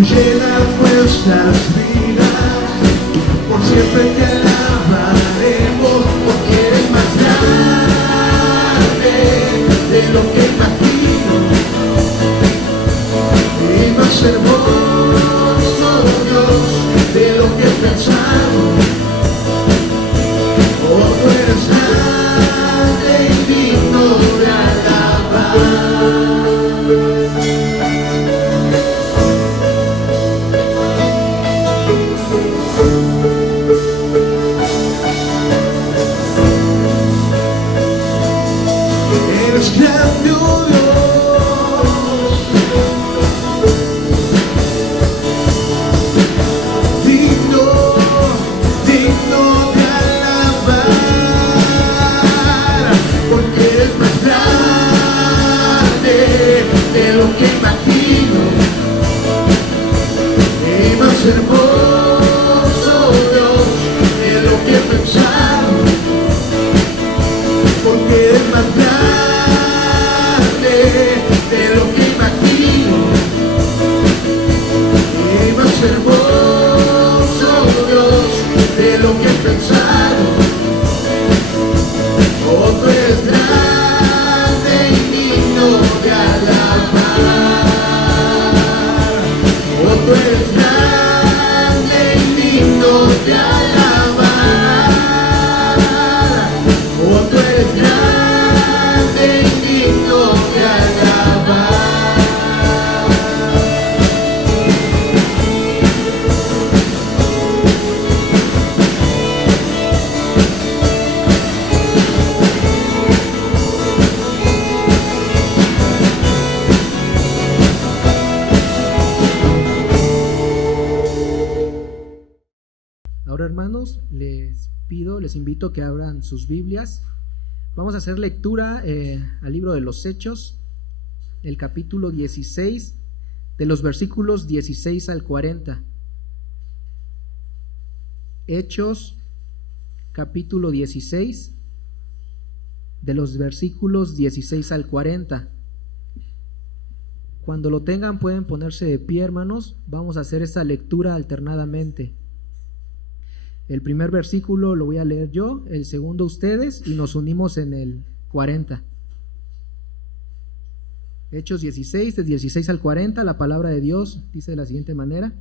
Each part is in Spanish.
llena nuestras vidas, por siempre te alabaremos, porque eres más grande de lo que imagino y más hermoso, Dios, de lo que pensamos. Oh, tú eres grande y digno de alabar. Eres grande, oh Dios, digno, digno de alabar, porque eres más grande de lo que imagino y más hermoso, Dios, de lo que he pensado, porque eres más grande de lo que imagino y más hermoso, Dios, de lo que he pensado. Oh, tú eres grande y digno de alabar. Oh, tú eres grande y digno de alabar. Oh, tú eres grande y digno de alabar. Ahora, hermanos, les invito a que abran sus Biblias. Vamos a hacer lectura al libro de los Hechos, el capítulo 16, de los versículos 16 al 40. Hechos, capítulo 16, de los versículos 16 al 40. Cuando lo tengan pueden ponerse de pie, hermanos. Vamos a hacer esta lectura alternadamente. El primer versículo lo voy a leer yo, el segundo ustedes, y nos unimos en el 40. Hechos 16, de 16 al 40, la palabra de Dios dice de la siguiente manera: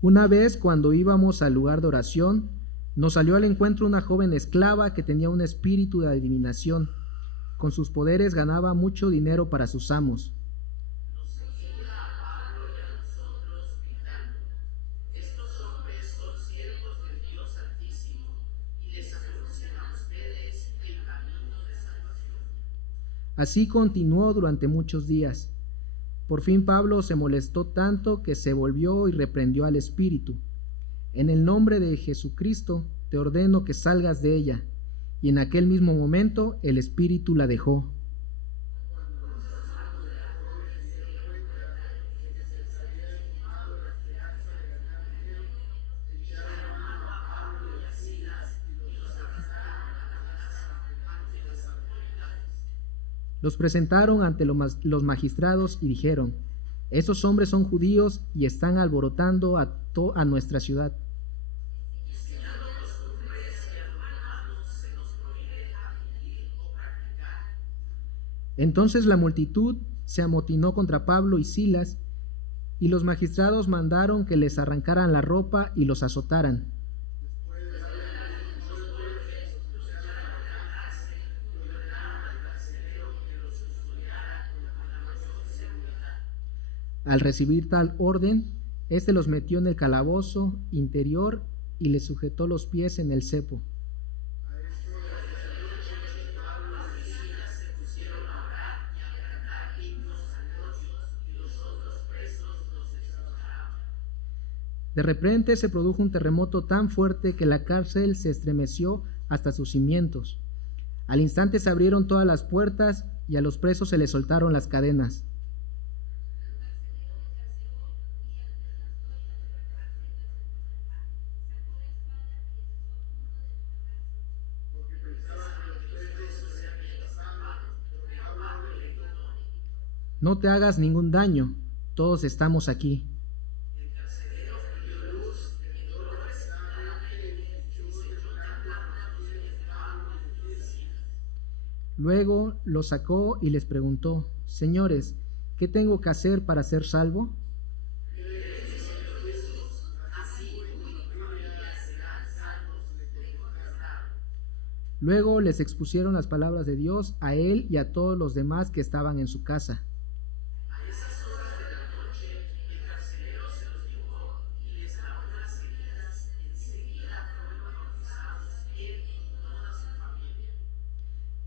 Una vez, cuando íbamos al lugar de oración, nos salió al encuentro una joven esclava que tenía un espíritu de adivinación. Con sus poderes ganaba mucho dinero para sus amos. Así continuó durante muchos días. Por fin Pablo se molestó tanto que se volvió y reprendió al espíritu. En el nombre de Jesucristo te ordeno que salgas de ella. Y en aquel mismo momento el espíritu la dejó. Los presentaron ante los magistrados y dijeron: Estos hombres son judíos y están alborotando a nuestra ciudad. Entonces la multitud se amotinó contra Pablo y Silas, y los magistrados mandaron que les arrancaran la ropa y los azotaran. Al recibir tal orden, éste los metió en el calabozo interior y les sujetó los pies en el cepo. De repente se produjo un terremoto tan fuerte que la cárcel se estremeció hasta sus cimientos. Al instante se abrieron todas las puertas y a los presos se les soltaron las cadenas. No te hagas ningún daño, todos estamos aquí. Luego los sacó y les preguntó: Señores, ¿qué tengo que hacer para ser salvo? Luego les expusieron las palabras de Dios a él y a todos los demás que estaban en su casa.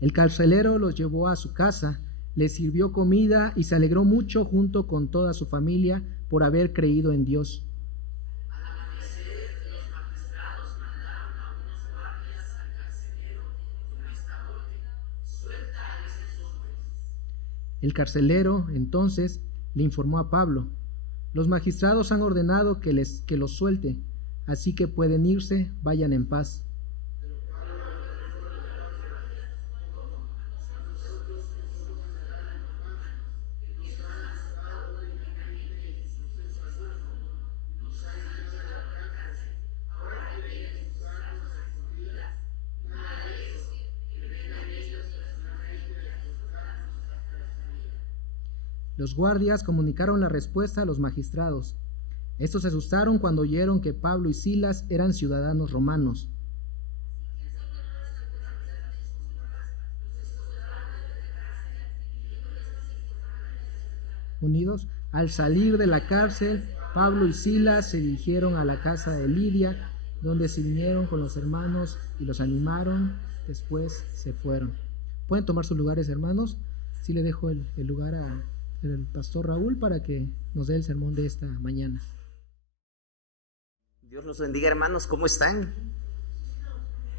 El carcelero los llevó a su casa, les sirvió comida y se alegró mucho junto con toda su familia por haber creído en Dios. El carcelero entonces le informó a Pablo: Los magistrados han ordenado que los suelte, así que pueden irse, vayan en paz. Los guardias comunicaron la respuesta a los magistrados. Estos se asustaron cuando oyeron que Pablo y Silas eran ciudadanos romanos. Unidos, al salir de la cárcel, Pablo y Silas se dirigieron a la casa de Lidia, donde se vinieron con los hermanos y los animaron. Después se fueron. ¿Pueden tomar sus lugares, hermanos? Sí, le dejo el lugar al pastor Raúl para que nos dé el sermón de esta mañana. Dios los bendiga, hermanos. ¿Cómo están?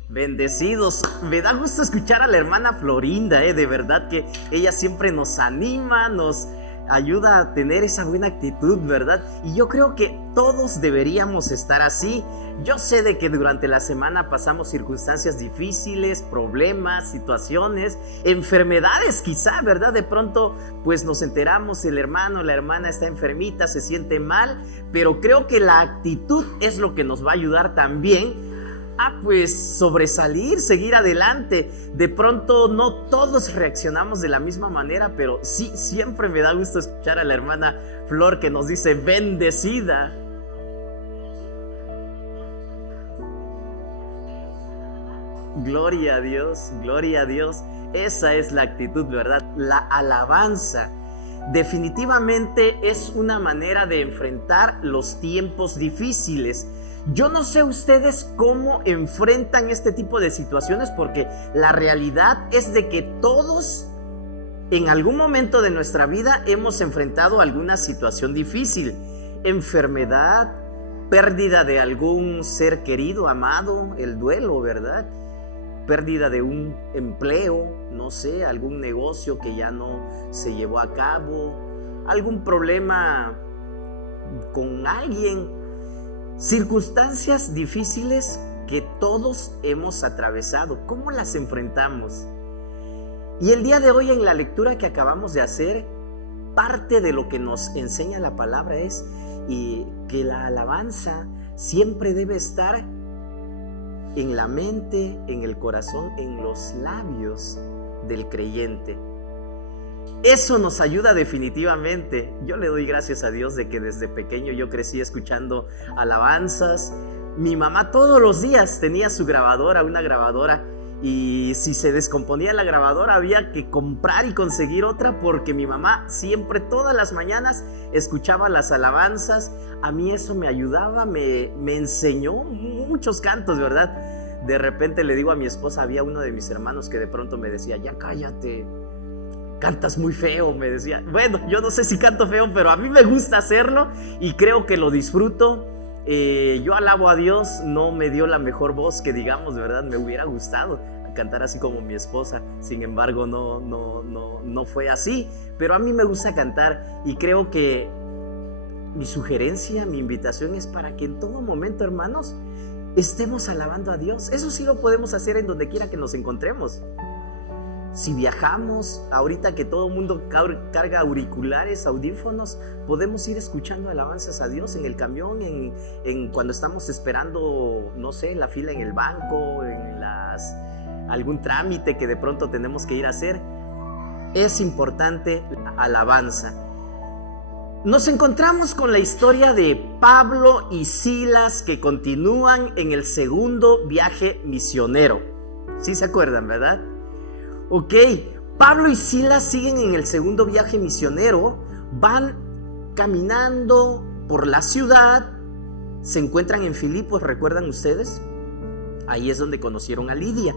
Bendecidos. Me da gusto escuchar a la hermana Florinda, de verdad que ella siempre nos anima, nos ayuda a tener esa buena actitud, ¿verdad? Y yo creo que todos deberíamos estar así. Yo sé de que durante la semana pasamos circunstancias difíciles, problemas, situaciones, enfermedades quizá, ¿verdad? De pronto pues nos enteramos, el hermano, la hermana está enfermita, se siente mal, pero creo que la actitud es lo que nos va a ayudar también a pues sobresalir, seguir adelante. De pronto no todos reaccionamos de la misma manera, pero sí, siempre me da gusto escuchar a la hermana Flor que nos dice bendecida. Gloria a Dios, gloria a Dios. Esa es la actitud, ¿verdad? La alabanza definitivamente es una manera de enfrentar los tiempos difíciles. Yo no sé ustedes cómo enfrentan este tipo de situaciones, porque la realidad es de que todos en algún momento de nuestra vida hemos enfrentado alguna situación difícil. Enfermedad, pérdida de algún ser querido, amado, el duelo, ¿verdad? Pérdida de un empleo, no sé, algún negocio que ya no se llevó a cabo, algún problema con alguien. Circunstancias difíciles que todos hemos atravesado. ¿Cómo las enfrentamos? Y el día de hoy, en la lectura que acabamos de hacer, parte de lo que nos enseña la palabra es que la alabanza siempre debe estar en la mente, en el corazón, en los labios del creyente. Eso nos ayuda definitivamente. Yo le doy gracias a Dios de que desde pequeño yo crecí escuchando alabanzas. Mi mamá todos los días tenía su grabadora, una grabadora, y si se descomponía la grabadora había que comprar y conseguir otra, porque mi mamá siempre, todas las mañanas, escuchaba las alabanzas. A mí eso me ayudaba, me enseñó muchos cantos, ¿verdad? De repente le digo a mi esposa, había uno de mis hermanos que de pronto me decía: ya cállate, cantas muy feo, me decía. Bueno, yo no sé si canto feo, pero a mí me gusta hacerlo y creo que lo disfruto. Yo alabo a Dios, no me dio la mejor voz que digamos, de verdad, me hubiera gustado cantar así como mi esposa. Sin embargo, no fue así, pero a mí me gusta cantar y creo que mi sugerencia, mi invitación es para que en todo momento, hermanos, estemos alabando a Dios. Eso sí lo podemos hacer en donde quiera que nos encontremos. Si viajamos, ahorita que todo el mundo carga auriculares, audífonos, podemos ir escuchando alabanzas a Dios en el camión, cuando estamos esperando, no sé, la fila en el banco, algún trámite que de pronto tenemos que ir a hacer. Es importante la alabanza. Nos encontramos con la historia de Pablo y Silas, que continúan en el segundo viaje misionero. ¿Sí se acuerdan, verdad? Ok, Pablo y Silas siguen en el segundo viaje misionero, van caminando por la ciudad, se encuentran en Filipos, ¿recuerdan ustedes? Ahí es donde conocieron a Lidia.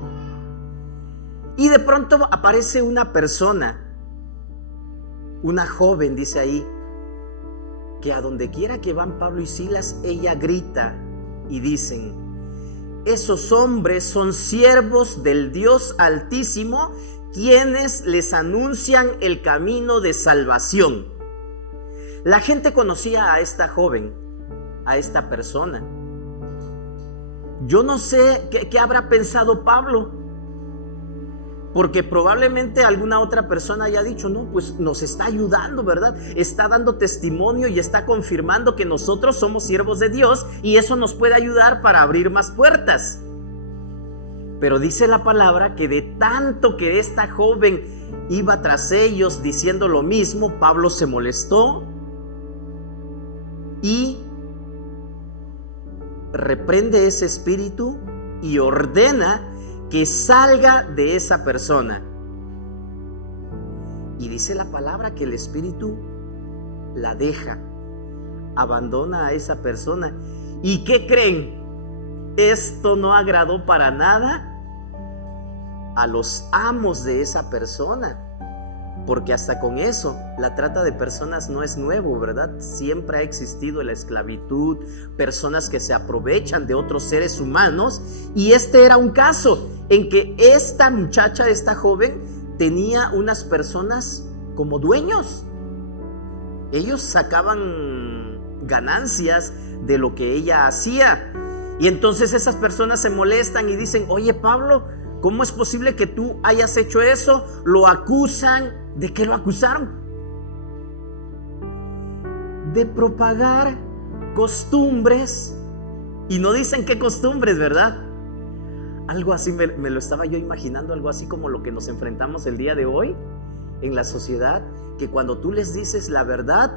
Y de pronto aparece una persona, una joven, dice ahí, que a donde quiera que van Pablo y Silas, ella grita y dicen: esos hombres son siervos del Dios Altísimo, quienes les anuncian el camino de salvación. La gente conocía a esta joven, a esta persona. Yo no sé qué habrá pensado Pablo, porque probablemente alguna otra persona haya dicho: no, pues nos está ayudando, ¿verdad? Está dando testimonio y está confirmando que nosotros somos siervos de Dios, y eso nos puede ayudar para abrir más puertas. Pero dice la palabra que de tanto que esta joven iba tras ellos diciendo lo mismo, Pablo se molestó y reprende ese espíritu y ordena que salga de esa persona. Y dice la palabra que el espíritu la deja, abandona a esa persona. ¿Y qué creen? Esto no agradó para nada a los amos de esa persona, porque hasta con eso la trata de personas no es nuevo, ¿verdad? Siempre ha existido la esclavitud, personas que se aprovechan de otros seres humanos, y este era un caso en que esta muchacha, esta joven, tenía unas personas como dueños. Ellos sacaban ganancias de lo que ella hacía, y entonces esas personas se molestan y dicen: oye, Pablo, ¿cómo es posible que tú hayas hecho eso? Lo acusan. ¿De qué lo acusaron? De propagar costumbres. Y no dicen qué costumbres, ¿verdad? Algo así me lo estaba yo imaginando, algo así como lo que nos enfrentamos el día de hoy en la sociedad, que cuando tú les dices la verdad,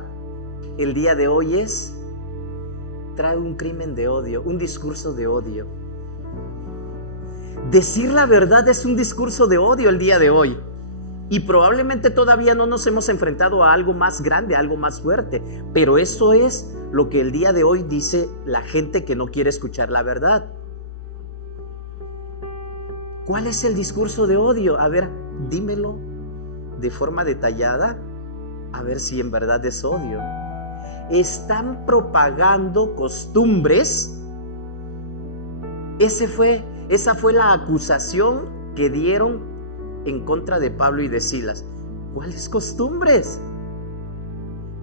el día de hoy trae un crimen de odio, un discurso de odio. Decir la verdad es un discurso de odio el día de hoy. Y probablemente todavía no nos hemos enfrentado a algo más grande, a algo más fuerte. Pero eso es lo que el día de hoy dice la gente que no quiere escuchar la verdad. ¿Cuál es el discurso de odio? A ver, dímelo de forma detallada, a ver si en verdad es odio. Están propagando costumbres. Esa fue la acusación que dieron en contra de Pablo y de Silas. ¿Cuáles costumbres?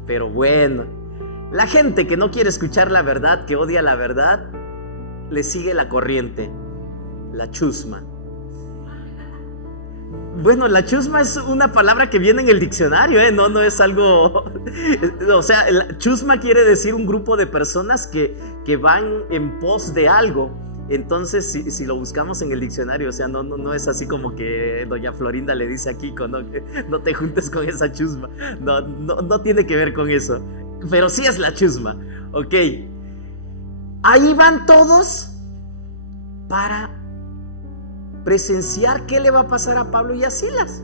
Pero bueno, la gente que no quiere escuchar la verdad, que odia la verdad, le sigue la corriente, la chusma. Bueno, la chusma es una palabra que viene en el diccionario, no es algo... O sea, la chusma quiere decir un grupo de personas que van en pos de algo. Entonces, si lo buscamos en el diccionario, o sea, no es así como que doña Florinda le dice a Kiko, no te juntes con esa chusma. No tiene que ver con eso. Pero sí es la chusma, ok. Ahí van todos para presenciar qué le va a pasar a Pablo y a Silas.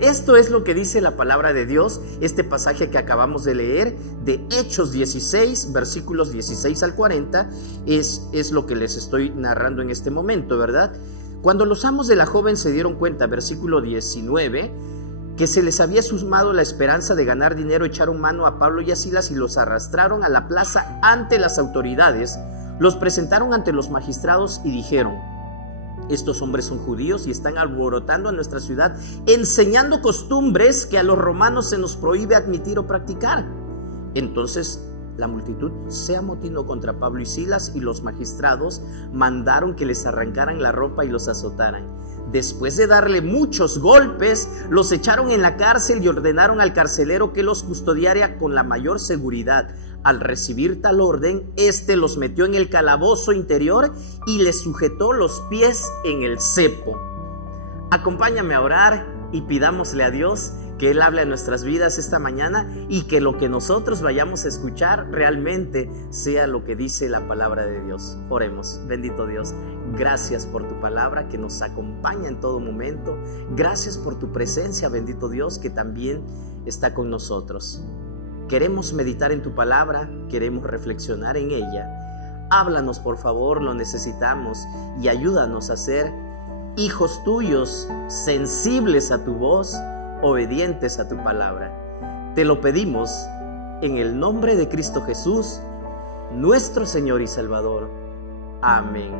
Esto es lo que dice la palabra de Dios, este pasaje que acabamos de leer de Hechos 16, versículos 16 al 40, es lo que les estoy narrando en este momento, ¿verdad? Cuando los amos de la joven se dieron cuenta, versículo 19, que se les había sumado la esperanza de ganar dinero, echaron mano a Pablo y a Silas y los arrastraron a la plaza ante las autoridades, los presentaron ante los magistrados y dijeron: estos hombres son judíos y están alborotando a nuestra ciudad, enseñando costumbres que a los romanos se nos prohíbe admitir o practicar. Entonces La multitud se amotinó contra Pablo y Silas, y los magistrados mandaron que les arrancaran la ropa y los azotaran. Después de darle muchos golpes, los echaron en la cárcel y ordenaron al carcelero que los custodiara con la mayor seguridad. Al recibir tal orden, éste los metió en el calabozo interior y les sujetó los pies en el cepo. Acompáñame a orar y pidámosle a Dios que Él hable a nuestras vidas esta mañana y que lo que nosotros vayamos a escuchar realmente sea lo que dice la palabra de Dios. Oremos. Bendito Dios, gracias por tu palabra que nos acompaña en todo momento. Gracias por tu presencia, bendito Dios, que también está con nosotros. Queremos meditar en tu palabra, queremos reflexionar en ella. Háblanos, por favor, lo necesitamos, y ayúdanos a ser hijos tuyos, sensibles a tu voz, obedientes a tu palabra. Te lo pedimos en el nombre de Cristo Jesús, nuestro Señor y Salvador. Amén.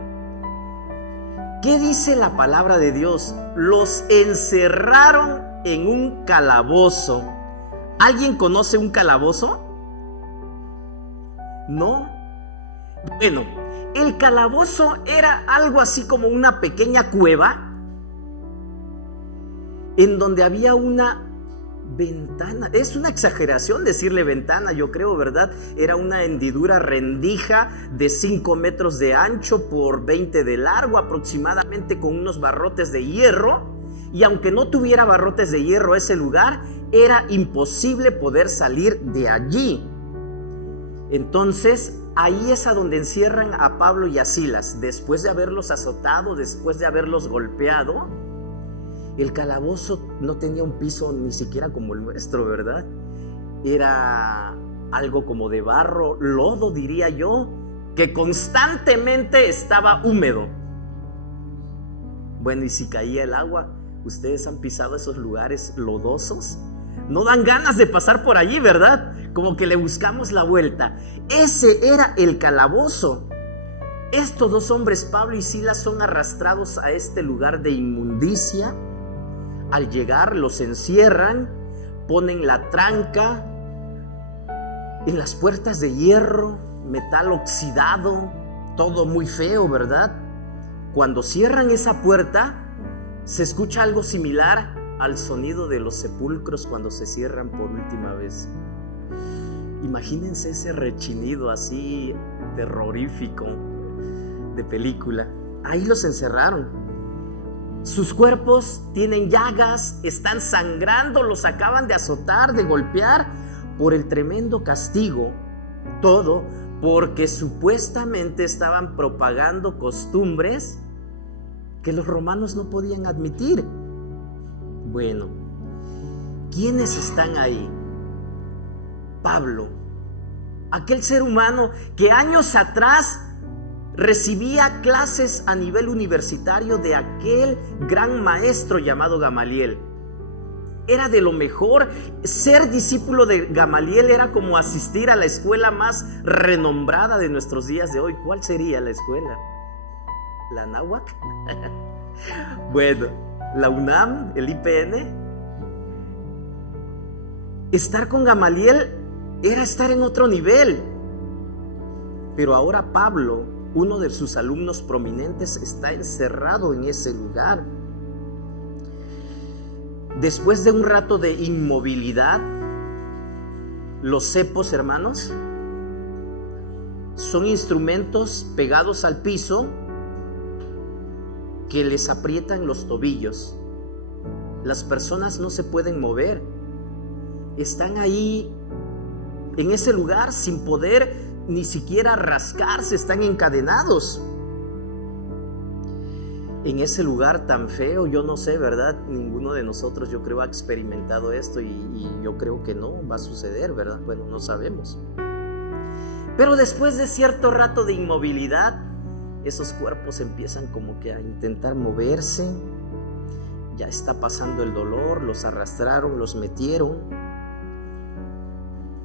¿Qué dice la palabra de Dios? Los encerraron en un calabozo. ¿Alguien conoce un calabozo? ¿No? Bueno, el calabozo era algo así como una pequeña cueva en donde había una ventana. Es una exageración decirle ventana, yo creo, ¿verdad? Era una hendidura rendija de 5 metros de ancho por 20 de largo, aproximadamente, con unos barrotes de hierro. Y aunque no tuviera barrotes de hierro ese lugar, era imposible poder salir de allí. Entonces, ahí es a donde encierran a Pablo y a Silas. Después de haberlos azotado, después de haberlos golpeado, el calabozo no tenía un piso ni siquiera como el nuestro, ¿verdad? Era algo como de barro, lodo, diría yo, que constantemente estaba húmedo. Bueno, y si caía el agua, ¿ustedes han pisado esos lugares lodosos? No dan ganas de pasar por allí, ¿verdad? Como que le buscamos la vuelta. Ese era el calabozo. Estos dos hombres, Pablo y Silas, son arrastrados a este lugar de inmundicia. Al llegar, los encierran, ponen la tranca en las puertas de hierro, metal oxidado, todo muy feo, ¿verdad? Cuando cierran esa puerta, se escucha algo similar al sonido de los sepulcros cuando se cierran por última vez. Imagínense ese rechinido así terrorífico de película. Ahí los encerraron. Sus cuerpos tienen llagas, están sangrando, los acaban de azotar, de golpear por el tremendo castigo. Todo porque supuestamente estaban propagando costumbres que los romanos no podían admitir. Bueno, ¿quiénes están ahí? Pablo, aquel ser humano que años atrás recibía clases a nivel universitario de aquel gran maestro llamado Gamaliel. Era de lo mejor. Ser discípulo de Gamaliel era como asistir a la escuela más renombrada de nuestros días de hoy. ¿Cuál sería la escuela? ¿La Anáhuac? Bueno, la UNAM, el IPN. Estar con Gamaliel era estar en otro nivel. Pero ahora Pablo, uno de sus alumnos prominentes, está encerrado en ese lugar. Después de un rato de inmovilidad, los cepos, hermanos, son instrumentos pegados al piso que les aprietan los tobillos. Las personas no se pueden mover. Están ahí en ese lugar sin poder ni siquiera rascarse, están encadenados. En ese lugar tan feo, yo no sé, ¿verdad? Ninguno de nosotros, yo creo, ha experimentado esto y yo creo que no va a suceder, ¿verdad? Bueno, no sabemos. Pero después de cierto rato de inmovilidad, esos cuerpos empiezan como que a intentar moverse. Ya está pasando el dolor, los arrastraron, los metieron.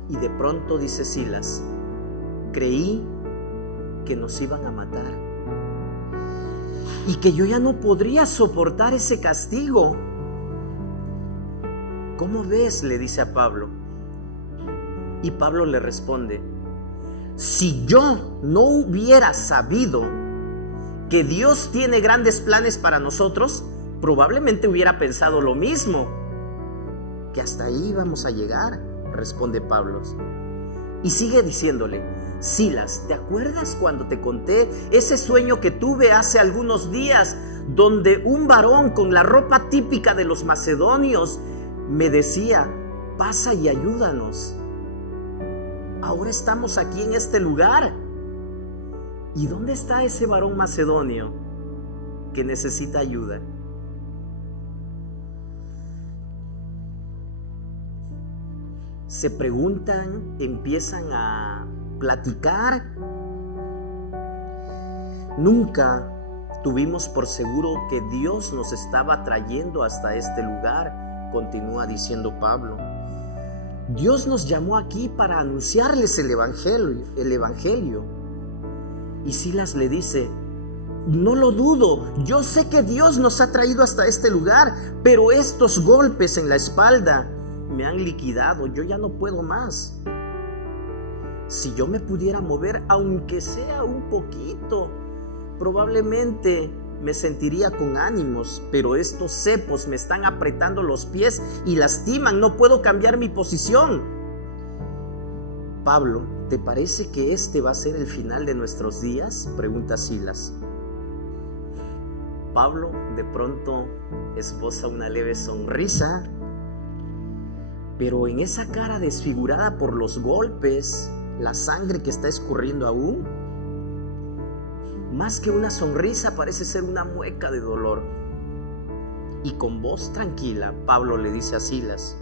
Y de pronto dice Silas: creí que nos iban a matar y que yo ya no podría soportar ese castigo. ¿Cómo ves?, le dice a Pablo. Y Pablo le responde: si yo no hubiera sabido que Dios tiene grandes planes para nosotros, probablemente hubiera pensado lo mismo, que hasta ahí vamos a llegar, responde Pablo. Y sigue diciéndole: Silas, ¿te acuerdas cuando te conté ese sueño que tuve hace algunos días, donde un varón con la ropa típica de los macedonios me decía: pasa y ayúdanos? Ahora estamos aquí en este lugar. ¿Y dónde está ese varón macedonio que necesita ayuda? Se preguntan, empiezan a platicar. Nunca tuvimos por seguro que Dios nos estaba trayendo hasta este lugar, continúa diciendo Pablo. Dios nos llamó aquí para anunciarles el evangelio. Y Silas le dice: no lo dudo, yo sé que Dios nos ha traído hasta este lugar, pero estos golpes en la espalda me han liquidado, yo ya no puedo más. Si yo me pudiera mover, aunque sea un poquito, probablemente me sentiría con ánimos, pero estos cepos me están apretando los pies y lastiman, no puedo cambiar mi posición. Pablo, ¿te parece que este va a ser el final de nuestros días?, pregunta Silas. Pablo de pronto esboza una leve sonrisa, pero en esa cara desfigurada por los golpes, la sangre que está escurriendo aún, más que una sonrisa parece ser una mueca de dolor. Y con voz tranquila, Pablo le dice a Silas: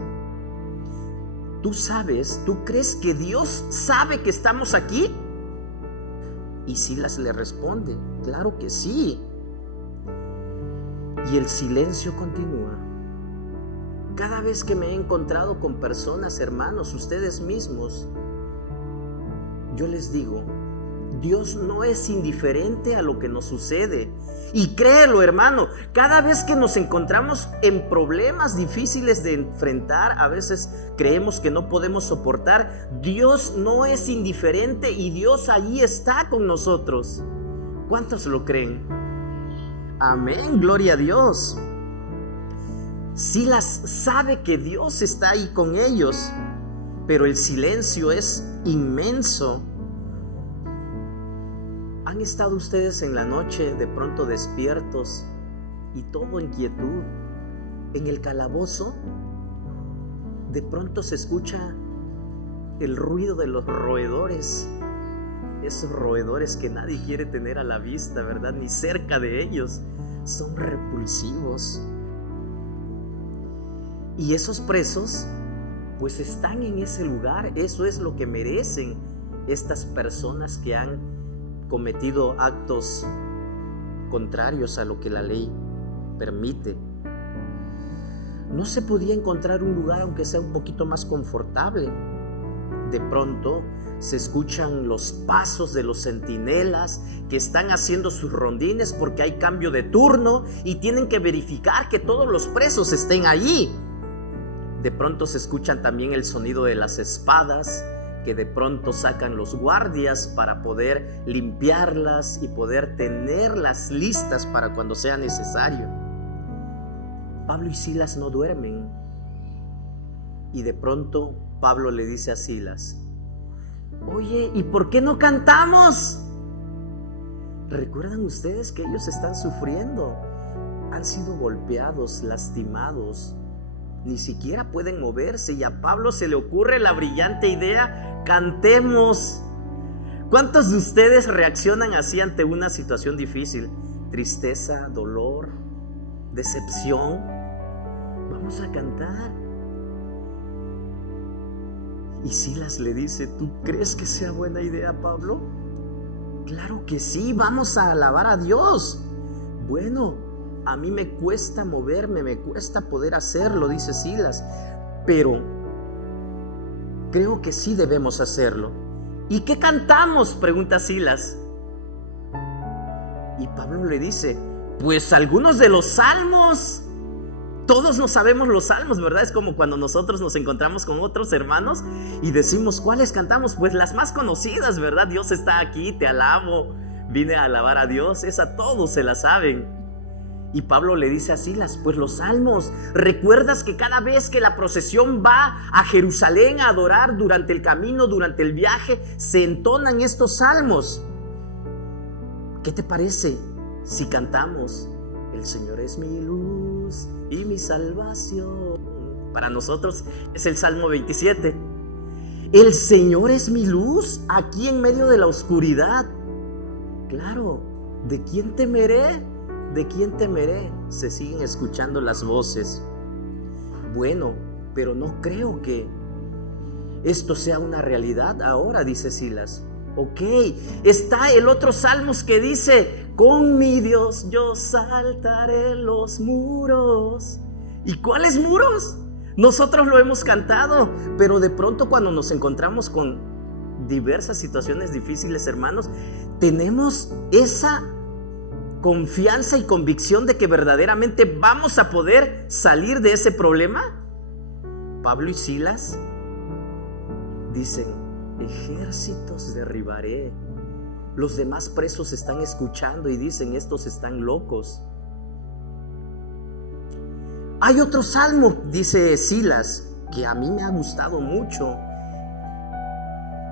¿tú sabes, tú crees que Dios sabe que estamos aquí? Y Silas le responde: claro que sí. Y el silencio continúa. Cada vez que me he encontrado con personas, hermanos, ustedes mismos, yo les digo: Dios no es indiferente a lo que nos sucede. Y créelo, hermano, cada vez que nos encontramos en problemas difíciles de enfrentar, a veces creemos que no podemos soportar, Dios no es indiferente y Dios allí está con nosotros. ¿Cuántos lo creen? Amén, gloria a Dios. Silas sabe que Dios está ahí con ellos, pero el silencio es inmenso. ¿Han estado ustedes en la noche de pronto despiertos y todo en quietud? En el calabozo de pronto se escucha el ruido de los roedores, esos roedores que nadie quiere tener a la vista, ¿verdad? Ni cerca de ellos, son repulsivos. Y esos presos pues están en ese lugar. Eso es lo que merecen estas personas que han cometido actos contrarios a lo que la ley permite. No se podía encontrar un lugar aunque sea un poquito más confortable. De pronto se escuchan los pasos de los centinelas que están haciendo sus rondines porque hay cambio de turno y tienen que verificar que todos los presos estén allí. De pronto se escuchan también el sonido de las espadas que de pronto sacan los guardias para poder limpiarlas y poder tenerlas listas para cuando sea necesario. Pablo y Silas no duermen. Y de pronto Pablo le dice a Silas: oye, ¿y por qué no cantamos? ¿Recuerdan ustedes que ellos están sufriendo? Han sido golpeados, lastimados. Ni siquiera pueden moverse y a Pablo se le ocurre la brillante idea: cantemos. ¿Cuántos de ustedes reaccionan así ante una situación difícil? Tristeza, dolor, decepción. Vamos a cantar. Y Silas le dice: ¿tú crees que sea buena idea, Pablo? Claro que sí, vamos a alabar a Dios. Bueno, a mí me cuesta moverme, me cuesta poder hacerlo, dice Silas, pero creo que sí debemos hacerlo. ¿Y qué cantamos?, pregunta Silas. Y Pablo le dice: pues algunos de los salmos. Todos nos sabemos los salmos, ¿verdad? Es como cuando nosotros nos encontramos con otros hermanos y decimos, ¿cuáles cantamos? Pues las más conocidas, ¿verdad? Dios está aquí, te alabo, vine a alabar a Dios. Esa todos se la saben. Y Pablo le dice a Silas, pues los salmos. ¿Recuerdas que cada vez que la procesión va a Jerusalén a adorar, durante el camino, durante el viaje, se entonan estos salmos? ¿Qué te parece si cantamos? El Señor es mi luz y mi salvación. Para nosotros es el Salmo 27. El Señor es mi luz aquí en medio de la oscuridad. Claro, ¿de quién temeré? ¿De quién temeré? Se siguen escuchando las voces. Bueno, pero no creo que esto sea una realidad ahora, dice Silas. Ok, está el otro Salmos que dice, con mi Dios yo saltaré los muros. ¿Y cuáles muros? Nosotros lo hemos cantado, pero de pronto cuando nos encontramos con diversas situaciones difíciles, hermanos, tenemos esa confianza y convicción de que verdaderamente vamos a poder salir de ese problema. Pablo y Silas dicen, ejércitos derribaré. Los demás presos están escuchando y dicen, estos están locos. Hay otro salmo, dice Silas, que a mí me ha gustado mucho.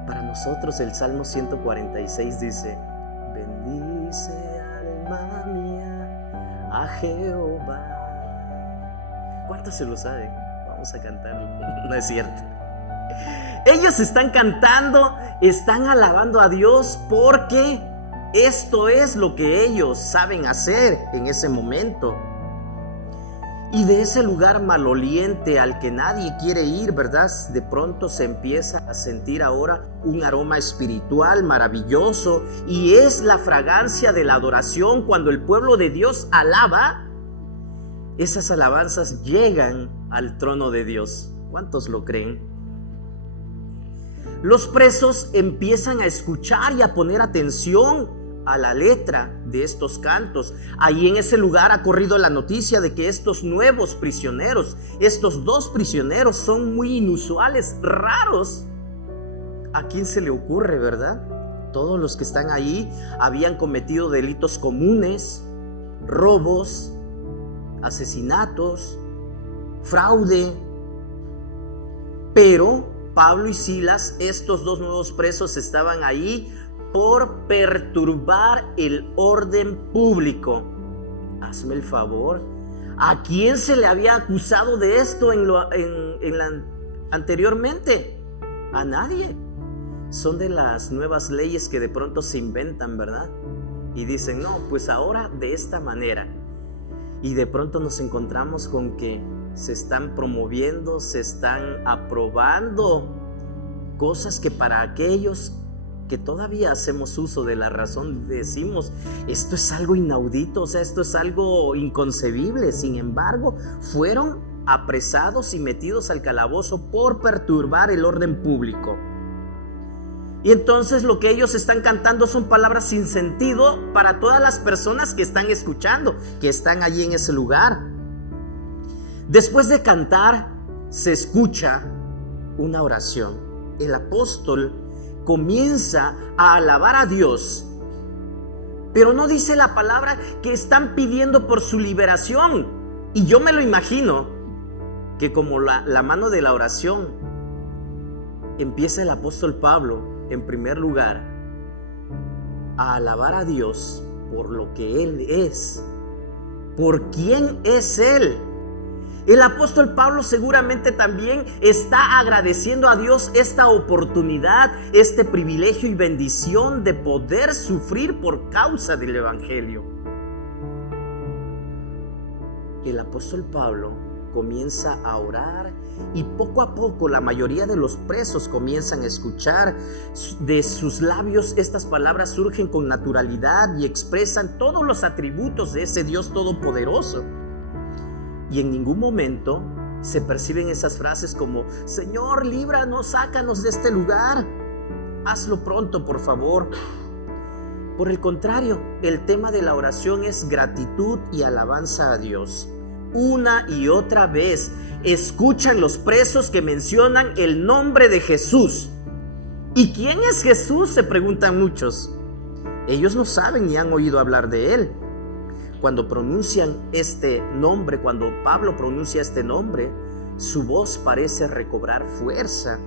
Para nosotros el Salmo 146 dice, bendice alma mía a Jehová. ¿Cuántos se lo saben? Vamos a cantarlo. No es cierto. Ellos están cantando, están alabando a Dios porque esto es lo que ellos saben hacer en ese momento. Y de ese lugar maloliente al que nadie quiere ir, ¿verdad? De pronto se empieza a sentir ahora un aroma espiritual maravilloso, y es la fragancia de la adoración. Cuando el pueblo de Dios alaba, esas alabanzas llegan al trono de Dios. ¿Cuántos lo creen? Los presos empiezan a escuchar y a poner atención a la letra de estos cantos. Ahí en ese lugar ha corrido la noticia de que estos nuevos prisioneros, estos dos prisioneros, son muy inusuales, raros. ¿A quién se le ocurre, verdad? Todos los que están ahí habían cometido delitos comunes, robos, asesinatos, fraude. Pero Pablo y Silas, estos dos nuevos presos, estaban ahí por perturbar el orden público. Hazme el favor, ¿a quién se le había acusado de esto anteriormente? A nadie. Son de las nuevas leyes que de pronto se inventan, ¿verdad? Y dicen, no, pues ahora de esta manera. Y de pronto nos encontramos con que se están promoviendo, se están aprobando cosas que para aquellos que todavía hacemos uso de la razón decimos, esto es algo inaudito, o sea, esto es algo inconcebible. Sin embargo, fueron apresados y metidos al calabozo por perturbar el orden público. Y entonces lo que ellos están cantando son palabras sin sentido para todas las personas que están escuchando, que están allí en ese lugar. Después de cantar, se escucha una oración. El apóstol comienza a alabar a Dios, pero no dice la palabra que están pidiendo por su liberación. Y yo me lo imagino que como la mano de la oración, empieza el apóstol Pablo en primer lugar a alabar a Dios por lo que Él es, por quién es Él. El apóstol Pablo seguramente también está agradeciendo a Dios esta oportunidad, este privilegio y bendición de poder sufrir por causa del evangelio. El apóstol Pablo comienza a orar y poco a poco la mayoría de los presos comienzan a escuchar de sus labios. Estas palabras surgen con naturalidad y expresan todos los atributos de ese Dios todopoderoso. Y en ningún momento se perciben esas frases como, Señor, líbranos, sácanos de este lugar, hazlo pronto, por favor. Por el contrario, el tema de la oración es gratitud y alabanza a Dios. una y otra vez escuchan los presos que mencionan el nombre de Jesús. ¿Y quién es Jesús?, se preguntan muchos. Ellos no saben ni han oído hablar de él. Cuando pronuncian este nombre, cuando Pablo pronuncia este nombre, su voz parece recobrar fuerza.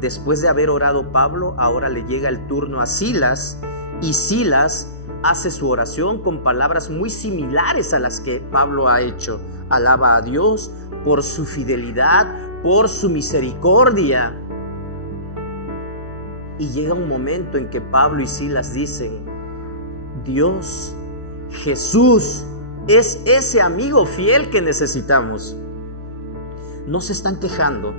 Después de haber orado Pablo, ahora le llega el turno a Silas, y Silas hace su oración con palabras muy similares a las que Pablo ha hecho. Alaba a Dios por su fidelidad, por su misericordia. Y llega un momento en que Pablo y Silas dicen: Dios, Jesús, es ese amigo fiel que necesitamos. No se están quejando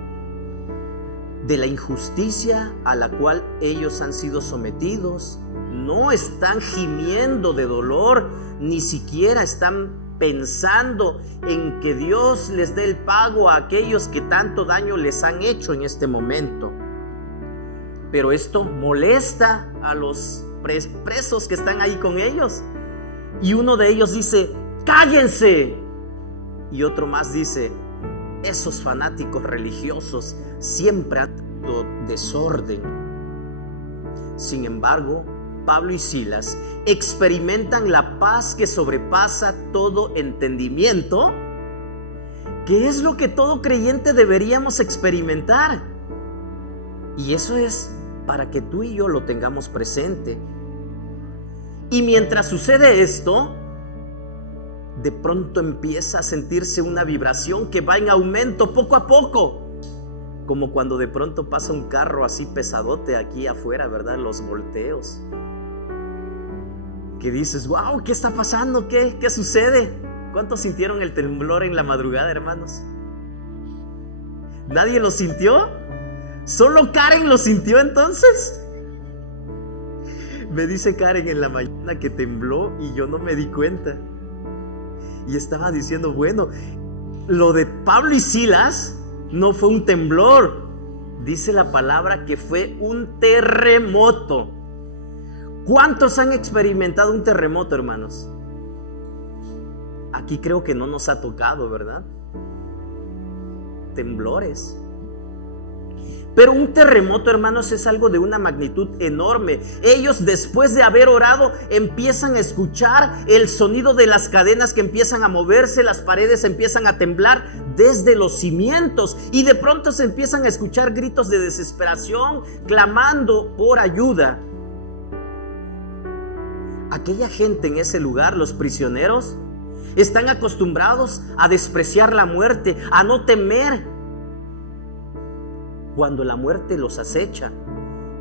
de la injusticia a la cual ellos han sido sometidos. No están gimiendo de dolor, ni siquiera están pensando en que Dios les dé el pago a aquellos que tanto daño les han hecho en este momento. Pero esto molesta a los presos que están ahí con ellos. Y uno de ellos dice: ¡cállense! Y otro más dice: esos fanáticos religiosos siempre han tenido desorden. Sin embargo, Pablo y Silas experimentan la paz que sobrepasa todo entendimiento, que es lo que todo creyente deberíamos experimentar. Y eso es para que tú y yo lo tengamos presente. Y mientras sucede esto, de pronto empieza a sentirse una vibración que va en aumento poco a poco, como cuando de pronto pasa un carro así pesadote aquí afuera, ¿verdad? Los volteos, que dices: wow, ¿qué está pasando? ¿Qué sucede? ¿Cuántos sintieron el temblor en la madrugada, hermanos? ¿Nadie lo sintió? ¿Solo Karen lo sintió entonces? Me dice Karen en la mañana que tembló y yo no me di cuenta. Y estaba diciendo: bueno, lo de Pablo y Silas no fue un temblor. Dice la palabra que fue un terremoto. ¿Cuántos han experimentado un terremoto, hermanos? Aquí creo que no nos ha tocado, ¿verdad? Temblores. Pero un terremoto, hermanos, es algo de una magnitud enorme. Ellos, después de haber orado, empiezan a escuchar el sonido de las cadenas que empiezan a moverse, las paredes empiezan a temblar desde los cimientos, y de pronto se empiezan a escuchar gritos de desesperación, clamando por ayuda. Aquella gente en ese lugar, los prisioneros, están acostumbrados a despreciar la muerte, a no temer cuando la muerte los acecha.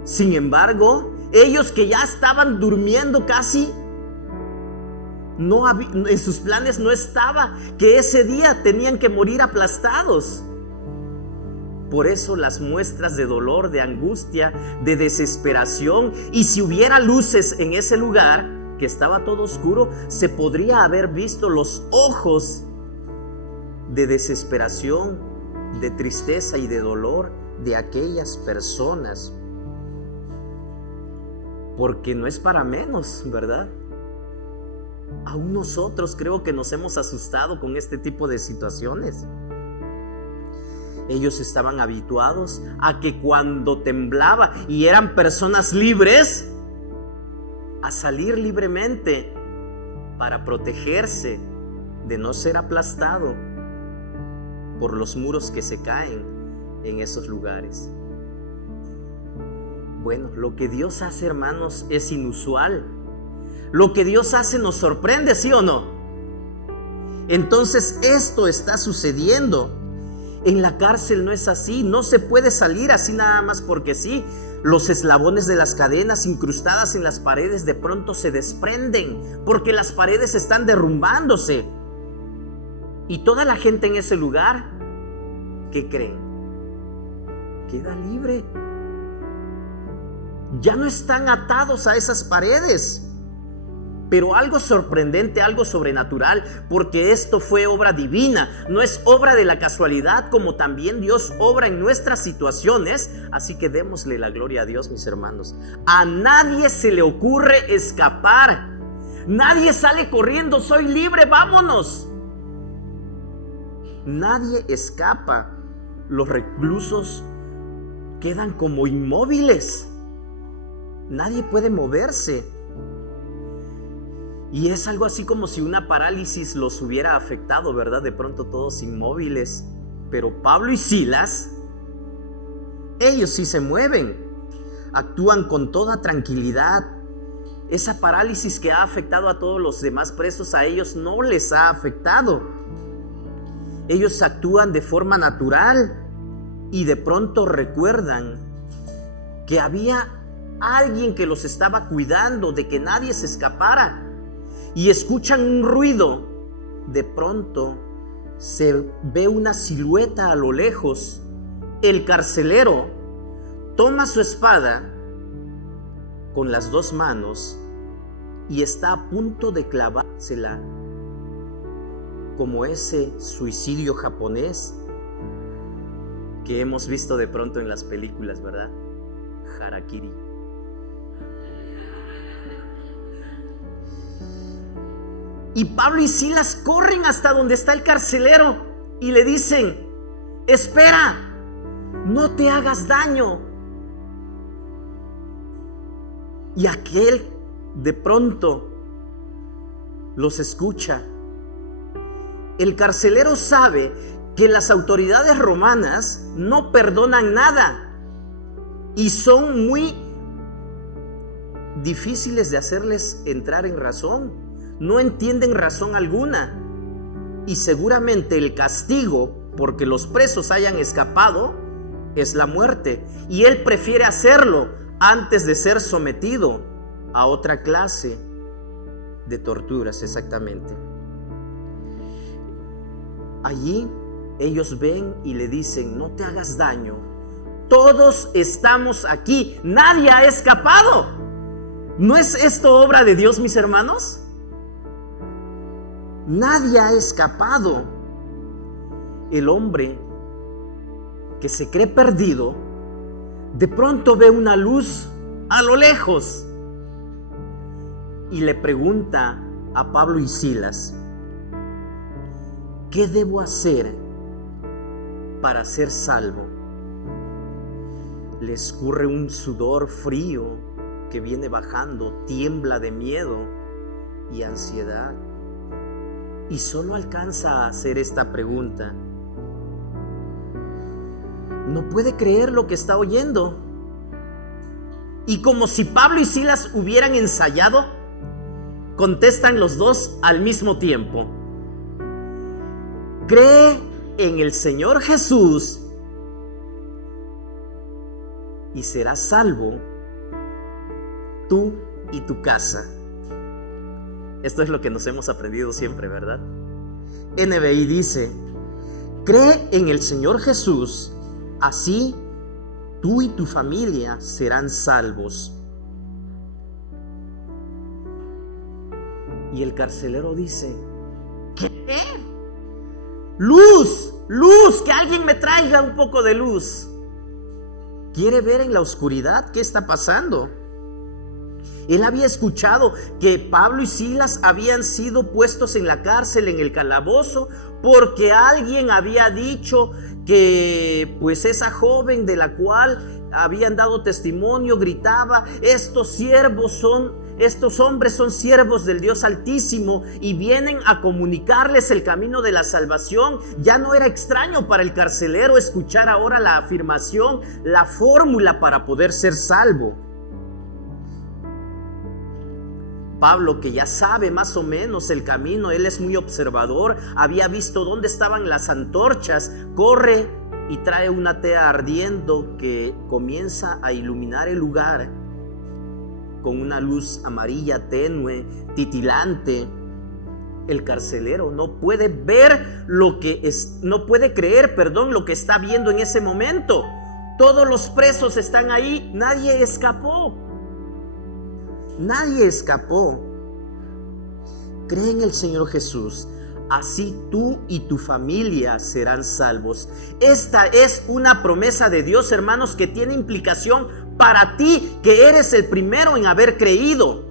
Sin embargo, ellos que ya estaban durmiendo casi, en sus planes no estaba que ese día tenían que morir aplastados. Por eso las muestras de dolor, de angustia, de desesperación. Y si hubiera luces en ese lugar, que estaba todo oscuro, se podría haber visto los ojos de desesperación, de tristeza y de dolor de aquellas personas. Porque no es para menos, ¿verdad? Aún nosotros creo que nos hemos asustado con este tipo de situaciones. Ellos estaban habituados a que cuando temblaba y eran personas libres, a salir libremente para protegerse de no ser aplastado por los muros que se caen en esos lugares. Bueno, lo que Dios hace, hermanos, es inusual. Lo que Dios hace nos sorprende, ¿sí o no? Entonces esto está sucediendo. En la cárcel no es así, no se puede salir así nada más porque sí. Los eslabones de las cadenas incrustadas en las paredes de pronto se desprenden porque las paredes están derrumbándose. Y toda la gente en ese lugar, ¿qué creen? Queda libre. Ya no están atados a esas paredes. Pero algo sorprendente, algo sobrenatural, porque esto fue obra divina, no es obra de la casualidad, como también Dios obra en nuestras situaciones. Así que démosle la gloria a Dios, mis hermanos. A nadie se le ocurre escapar. Nadie sale corriendo: soy libre, vámonos. nadie escapa. Los reclusos quedan como inmóviles. Nadie puede moverse. Y es algo así como si una parálisis los hubiera afectado, ¿verdad? De pronto todos inmóviles. Pero Pablo y Silas, ellos sí se mueven, actúan con toda tranquilidad. Esa parálisis que ha afectado a todos los demás presos, a ellos no les ha afectado. Ellos actúan de forma natural y de pronto recuerdan que había alguien que los estaba cuidando de que nadie se escapara. Y escuchan un ruido. De pronto se ve una silueta a lo lejos. El carcelero toma su espada con las dos manos y está a punto de clavársela, como ese suicidio japonés que hemos visto de pronto en las películas, ¿verdad? Harakiri. Y Pablo y Silas corren hasta donde está el carcelero y le dicen: espera, no te hagas daño. Y aquel de pronto los escucha. El carcelero sabe que las autoridades romanas no perdonan nada y son muy difíciles de hacerles entrar en razón. No entienden razón alguna. Y seguramente el castigo porque los presos hayan escapado es la muerte. Y él prefiere hacerlo antes de ser sometido a otra clase de torturas, exactamente. Allí ellos ven y le dicen: no te hagas daño. Todos estamos aquí. Nadie ha escapado. ¿No es esto obra de Dios, mis hermanos? Nadie ha escapado. El hombre que se cree perdido, de pronto ve una luz a lo lejos y le pregunta a Pablo y Silas: ¿qué debo hacer para ser salvo? Le escurre un sudor frío que viene bajando, tiembla de miedo y ansiedad. Y solo alcanza a hacer esta pregunta. No puede creer lo que está oyendo. Y como si Pablo y Silas hubieran ensayado, contestan los dos al mismo tiempo: cree en el Señor Jesús y serás salvo, tú y tu casa. Esto es lo que nos hemos aprendido siempre, ¿verdad? NBI dice: cree en el Señor Jesús, así tú y tu familia serán salvos. Y el carcelero dice: ¿qué? Luz, luz, que alguien me traiga un poco de luz. Quiere ver en la oscuridad qué está pasando. Él había escuchado que Pablo y Silas habían sido puestos en la cárcel, en el calabozo, porque alguien había dicho que pues esa joven de la cual habían dado testimonio gritaba: estos hombres son siervos del Dios Altísimo y vienen a comunicarles el camino de la salvación. Ya no era extraño para el carcelero escuchar ahora la afirmación, la fórmula para poder ser salvo. Pablo, que ya sabe más o menos el camino, él es muy observador, había visto dónde estaban las antorchas, corre y trae una tea ardiendo que comienza a iluminar el lugar con una luz amarilla tenue, titilante. El carcelero no puede ver no puede creer, lo que está viendo en ese momento. Todos los presos están ahí, nadie escapó. Nadie escapó. Cree en el Señor Jesús, así tú y tu familia serán salvos. Esta es una promesa de Dios, hermanos, que tiene implicación para ti, que eres el primero en haber creído.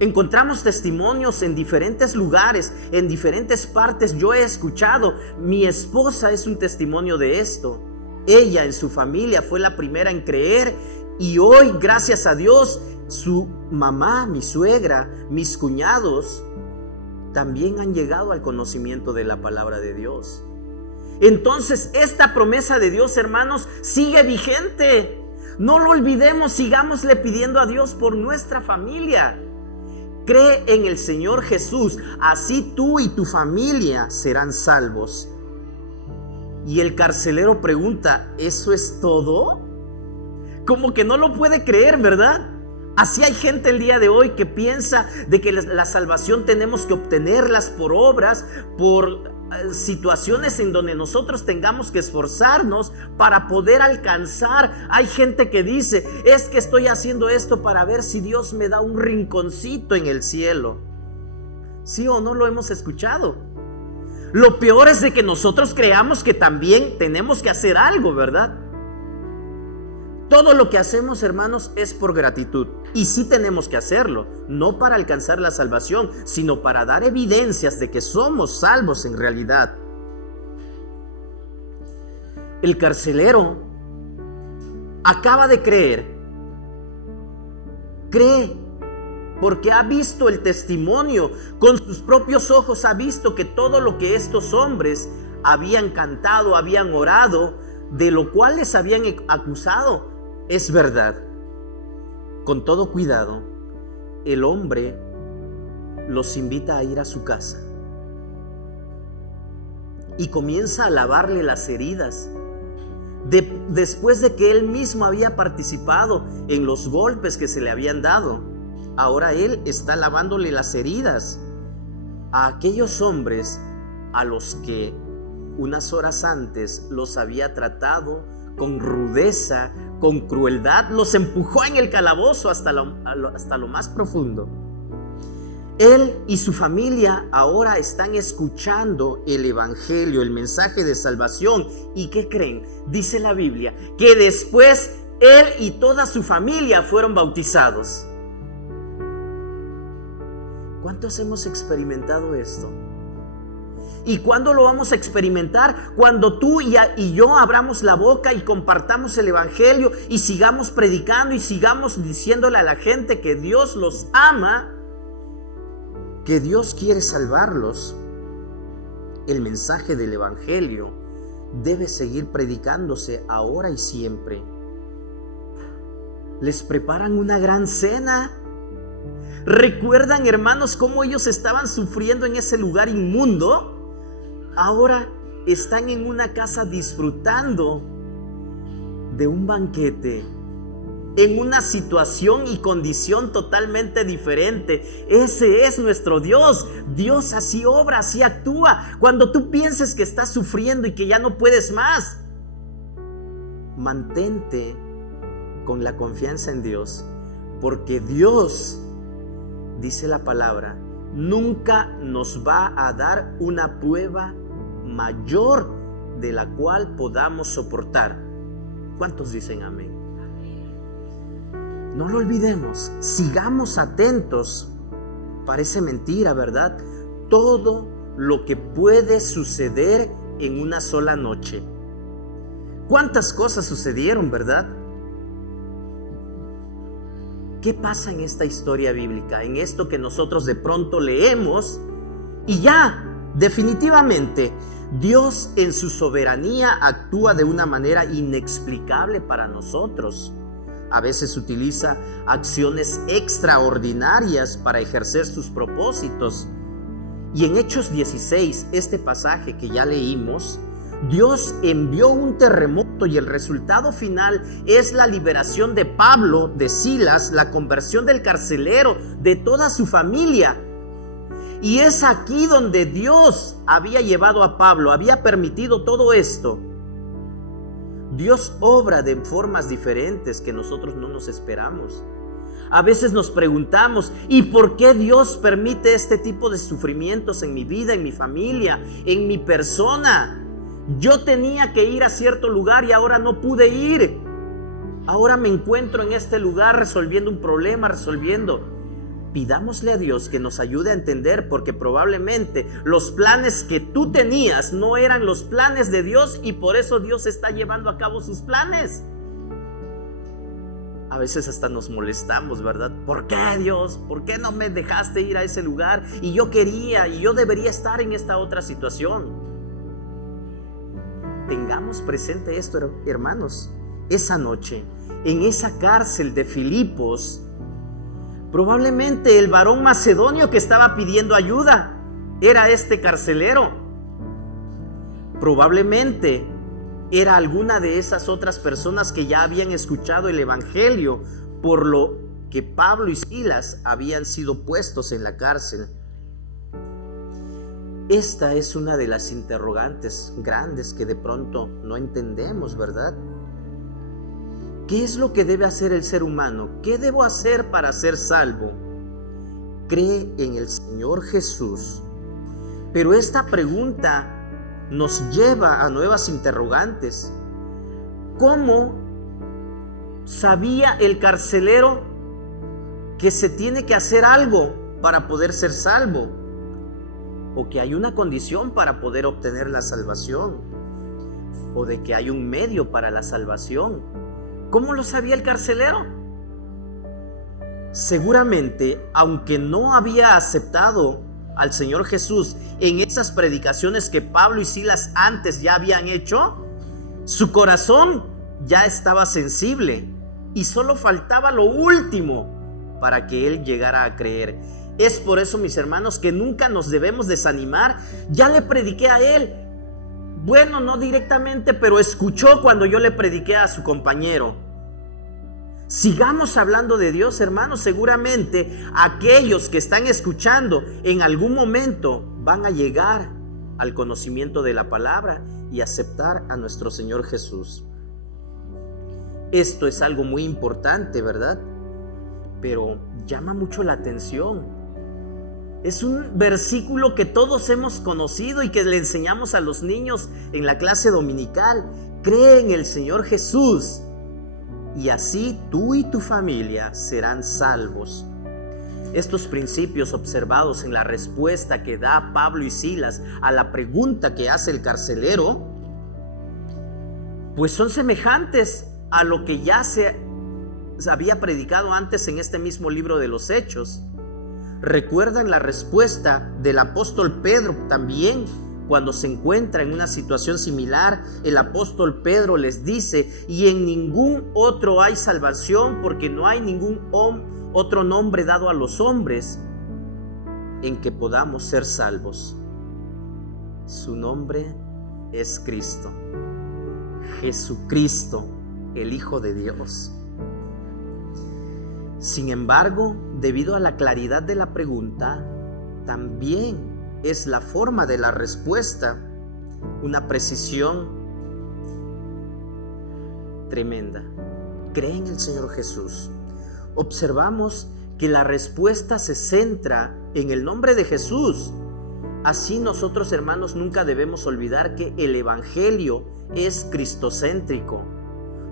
Encontramos testimonios en diferentes lugares, en diferentes partes. Yo he escuchado, mi esposa es un testimonio de esto. Ella en su familia fue la primera en creer y hoy, gracias a Dios, su mamá, mi suegra, mis cuñados también han llegado al conocimiento de la palabra de Dios. Entonces, esta promesa de Dios, hermanos, sigue vigente. No lo olvidemos, sigámosle pidiendo a Dios por nuestra familia. Cree en el Señor Jesús, así tú y tu familia serán salvos. Y el carcelero pregunta, ¿eso es todo? Como que no lo puede creer, ¿verdad? Así hay gente el día de hoy que piensa de que la salvación tenemos que obtenerlas por obras, por situaciones en donde nosotros tengamos que esforzarnos para poder alcanzar. Hay gente que dice, es que estoy haciendo esto para ver si Dios me da un rinconcito en el cielo. ¿Sí o no lo hemos escuchado? Lo peor es de que nosotros creamos que también tenemos que hacer algo, ¿verdad? Todo lo que hacemos, hermanos, es por gratitud. Y sí tenemos que hacerlo, no para alcanzar la salvación, sino para dar evidencias de que somos salvos en realidad. El carcelero acaba de creer. Cree porque ha visto el testimonio. Con sus propios ojos ha visto que todo lo que estos hombres habían cantado, habían orado, de lo cual les habían acusado, es verdad. Con todo cuidado, el hombre los invita a ir a su casa y comienza a lavarle las heridas. Después de que él mismo había participado en los golpes que se le habían dado, ahora él está lavándole las heridas a aquellos hombres a los que unas horas antes los había tratado con rudeza, con crueldad, los empujó en el calabozo hasta lo más profundo. Él y su familia ahora están escuchando el evangelio, el mensaje de salvación. ¿Y qué creen? Dice la Biblia que después él y toda su familia fueron bautizados. ¿Cuántos hemos experimentado esto? ¿Y cuándo lo vamos a experimentar? Cuando tú y yo abramos la boca y compartamos el evangelio y sigamos predicando y sigamos diciéndole a la gente que Dios los ama, que Dios quiere salvarlos. El mensaje del evangelio debe seguir predicándose ahora y siempre. Les preparan una gran cena. ¿Recuerdan, hermanos, cómo ellos estaban sufriendo en ese lugar inmundo? Ahora están en una casa disfrutando de un banquete, en una situación y condición totalmente diferente. Ese es nuestro Dios. Dios así obra, así actúa. Cuando tú pienses que estás sufriendo y que ya no puedes más, mantente con la confianza en Dios, porque Dios, dice la palabra, nunca nos va a dar una prueba mayor de la cual podamos soportar. ¿Cuántos dicen amén? No lo olvidemos, sigamos atentos. Parece mentira, ¿verdad? Todo lo que puede suceder en una sola noche. ¿Cuántas cosas sucedieron, verdad? ¿Qué pasa en esta historia bíblica? En esto que nosotros de pronto leemos y ya, definitivamente, Dios en su soberanía actúa de una manera inexplicable para nosotros. A veces utiliza acciones extraordinarias para ejercer sus propósitos. Y en Hechos 16, este pasaje que ya leímos, Dios envió un terremoto y el resultado final es la liberación de Pablo, de Silas, la conversión del carcelero, de toda su familia. Y es aquí donde Dios había llevado a Pablo, había permitido todo esto. Dios obra de formas diferentes que nosotros no nos esperamos. A veces nos preguntamos, ¿y por qué Dios permite este tipo de sufrimientos en mi vida, en mi familia, en mi persona? Yo tenía que ir a cierto lugar y ahora no pude ir. Ahora me encuentro en este lugar resolviendo un problema, pidámosle a Dios que nos ayude a entender, porque probablemente los planes que tú tenías no eran los planes de Dios y por eso Dios está llevando a cabo sus planes. A veces hasta nos molestamos, ¿verdad? ¿Por qué, Dios? ¿Por qué no me dejaste ir a ese lugar? Y yo quería, y yo debería estar en esta otra situación. Tengamos presente esto, hermanos. Esa noche, en esa cárcel de Filipos, probablemente el varón macedonio que estaba pidiendo ayuda era este carcelero. Probablemente era alguna de esas otras personas que ya habían escuchado el evangelio, por lo que Pablo y Silas habían sido puestos en la cárcel. Esta es una de las interrogantes grandes que de pronto no entendemos, ¿verdad? ¿Qué es lo que debe hacer el ser humano? ¿Qué debo hacer para ser salvo? Cree en el Señor Jesús. Pero esta pregunta nos lleva a nuevas interrogantes. ¿Cómo sabía el carcelero que se tiene que hacer algo para poder ser salvo? ¿O que hay una condición para poder obtener la salvación? ¿O de que hay un medio para la salvación? ¿Cómo lo sabía el carcelero? Seguramente, aunque no había aceptado al Señor Jesús en esas predicaciones que Pablo y Silas antes ya habían hecho, su corazón ya estaba sensible y solo faltaba lo último para que él llegara a creer. Es por eso, mis hermanos, que nunca nos debemos desanimar. Ya le prediqué a él. Bueno, no directamente, pero escuchó cuando yo le prediqué a su compañero. Sigamos hablando de Dios, hermanos. Seguramente aquellos que están escuchando en algún momento van a llegar al conocimiento de la palabra y aceptar a nuestro Señor Jesús. Esto es algo muy importante, ¿verdad? Pero llama mucho la atención. Es un versículo que todos hemos conocido y que le enseñamos a los niños en la clase dominical. Cree en el Señor Jesús y así tú y tu familia serán salvos. Estos principios observados en la respuesta que da Pablo y Silas a la pregunta que hace el carcelero, pues son semejantes a lo que ya se había predicado antes en este mismo libro de los Hechos. ¿Recuerdan la respuesta del apóstol Pedro también? Cuando se encuentra en una situación similar, el apóstol Pedro les dice: y en ningún otro hay salvación, porque no hay ningún otro nombre dado a los hombres en que podamos ser salvos. Su nombre es Cristo, Jesucristo, el Hijo de Dios. Sin embargo, debido a la claridad de la pregunta, también es la forma de la respuesta una precisión tremenda. Cree en el Señor Jesús. Observamos que la respuesta se centra en el nombre de Jesús. Así nosotros, hermanos, nunca debemos olvidar que el evangelio es cristocéntrico.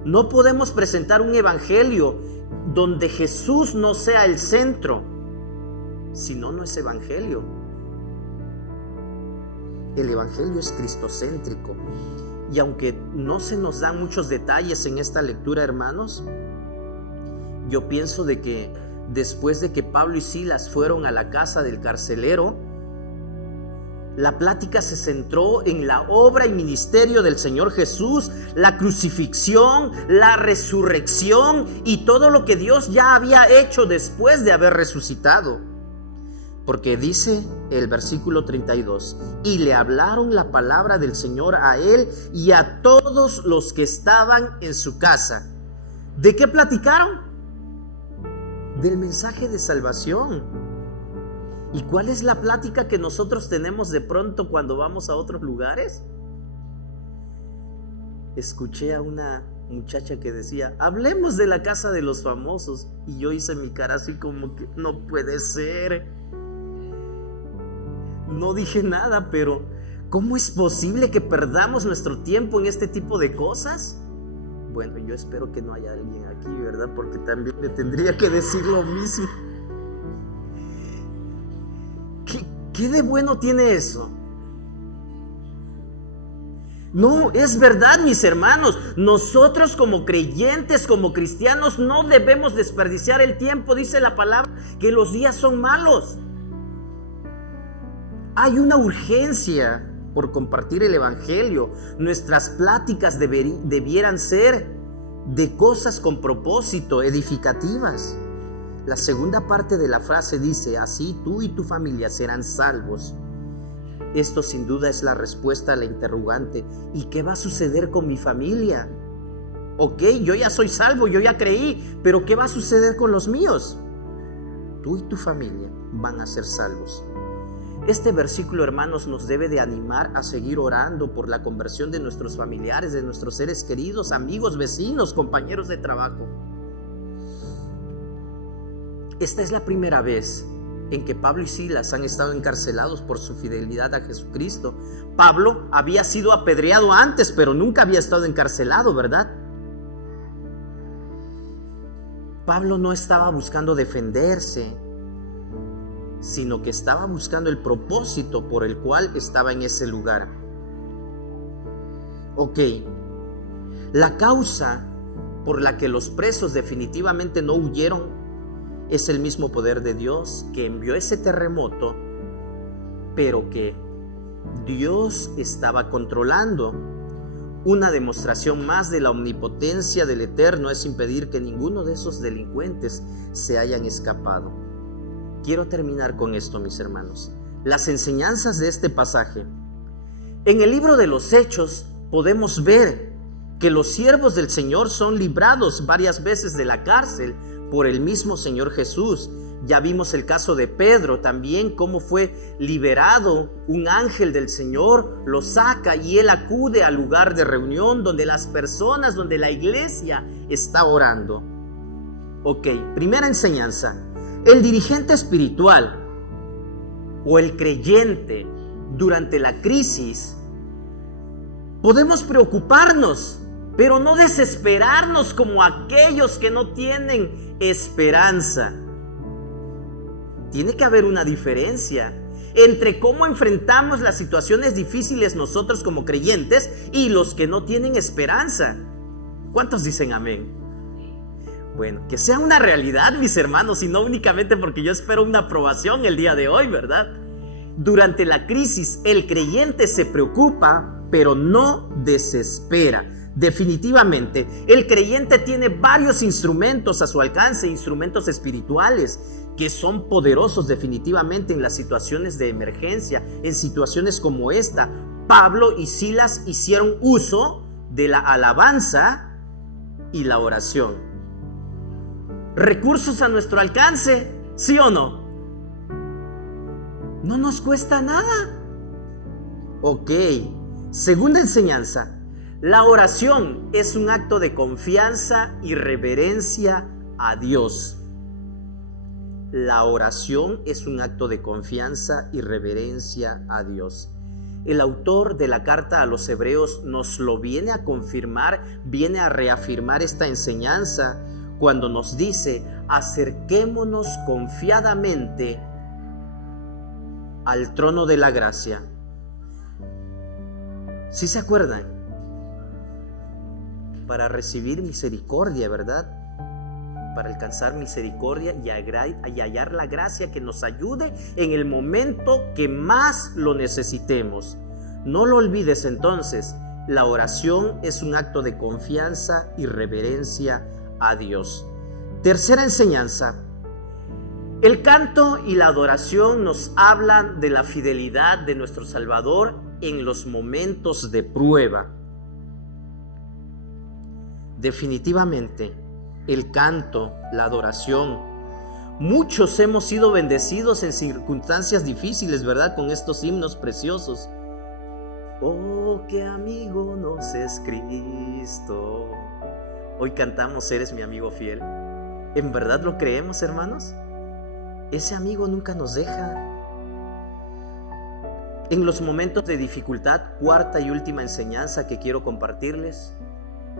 No podemos presentar un evangelio donde Jesús no sea el centro, si no, no es evangelio. El evangelio es cristocéntrico. Y aunque no se nos dan muchos detalles en esta lectura, hermanos, yo pienso de que después de que Pablo y Silas fueron a la casa del carcelero, la plática se centró en la obra y ministerio del Señor Jesús, la crucifixión, la resurrección y todo lo que Dios ya había hecho después de haber resucitado. Porque dice el versículo 32, y le hablaron la palabra del Señor a él y a todos los que estaban en su casa. ¿De qué platicaron? Del mensaje de salvación. ¿Y cuál es la plática que nosotros tenemos de pronto cuando vamos a otros lugares? Escuché a una muchacha que decía: hablemos de la casa de los famosos. Y yo hice mi cara así como que no puede ser. No dije nada, pero ¿cómo es posible que perdamos nuestro tiempo en este tipo de cosas? Bueno, yo espero que no haya alguien aquí, ¿verdad? Porque también le tendría que decir lo mismo. ¿Qué de bueno tiene eso? No, es verdad, mis hermanos. Nosotros como creyentes, como cristianos, no debemos desperdiciar el tiempo. Dice la palabra que los días son malos. Hay una urgencia por compartir el evangelio. Nuestras pláticas debieran ser de cosas con propósito, edificativas. La segunda parte de la frase dice: así tú y tu familia serán salvos. Esto sin duda es la respuesta a la interrogante: ¿y qué va a suceder con mi familia? Ok, yo ya soy salvo, yo ya creí, pero ¿qué va a suceder con los míos? Tú y tu familia van a ser salvos. Este versículo, hermanos, nos debe de animar a seguir orando por la conversión de nuestros familiares, de nuestros seres queridos, amigos, vecinos, compañeros de trabajo. Esta es la primera vez en que Pablo y Silas han estado encarcelados por su fidelidad a Jesucristo. Pablo había sido apedreado antes, pero nunca había estado encarcelado, ¿verdad? Pablo no estaba buscando defenderse, sino que estaba buscando el propósito por el cual estaba en ese lugar. Ok, la causa por la que los presos definitivamente no huyeron es el mismo poder de Dios que envió ese terremoto, pero que Dios estaba controlando. Una demostración más de la omnipotencia del Eterno es impedir que ninguno de esos delincuentes se hayan escapado. Quiero terminar con esto, mis hermanos. Las enseñanzas de este pasaje. En el libro de los Hechos podemos ver que los siervos del Señor son librados varias veces de la cárcel por el mismo Señor Jesús. Ya vimos el caso de Pedro también, cómo fue liberado. Un ángel del Señor lo saca y él acude al lugar de reunión donde las personas, donde la iglesia está orando. Ok, primera enseñanza. El dirigente espiritual o el creyente durante la crisis, podemos preocuparnos, pero no desesperarnos como aquellos que no tienen esperanza. Tiene que haber una diferencia entre cómo enfrentamos las situaciones difíciles nosotros como creyentes y los que no tienen esperanza. ¿Cuántos dicen amén? Bueno, que sea una realidad, mis hermanos, y no únicamente porque yo espero una aprobación el día de hoy, ¿verdad? Durante la crisis, el creyente se preocupa, pero no desespera. Definitivamente, el creyente tiene varios instrumentos a su alcance, instrumentos espirituales, que son poderosos definitivamente en las situaciones de emergencia, en situaciones como esta. Pablo y Silas hicieron uso de la alabanza y la oración. Recursos a nuestro alcance, ¿sí o no? No nos cuesta nada. Ok, segunda enseñanza. La oración es un acto de confianza y reverencia a Dios. La oración es un acto de confianza y reverencia a Dios. El autor de la carta a los Hebreos nos lo viene a confirmar, viene a reafirmar esta enseñanza cuando nos dice: acerquémonos confiadamente al trono de la gracia. ¿Sí se acuerdan? Para recibir misericordia, ¿verdad? Para alcanzar misericordia y hallar la gracia que nos ayude en el momento que más lo necesitemos. No lo olvides entonces, la oración es un acto de confianza y reverencia a Dios. Tercera enseñanza. El canto y la adoración nos hablan de la fidelidad de nuestro Salvador en los momentos de prueba. Definitivamente, el canto, la adoración. Muchos hemos sido bendecidos en circunstancias difíciles, ¿verdad? Con estos himnos preciosos. Oh, qué amigo nos es Cristo. Hoy cantamos Eres mi amigo fiel. ¿En verdad lo creemos, hermanos? Ese amigo nunca nos deja. En los momentos de dificultad, cuarta y última enseñanza que quiero compartirles.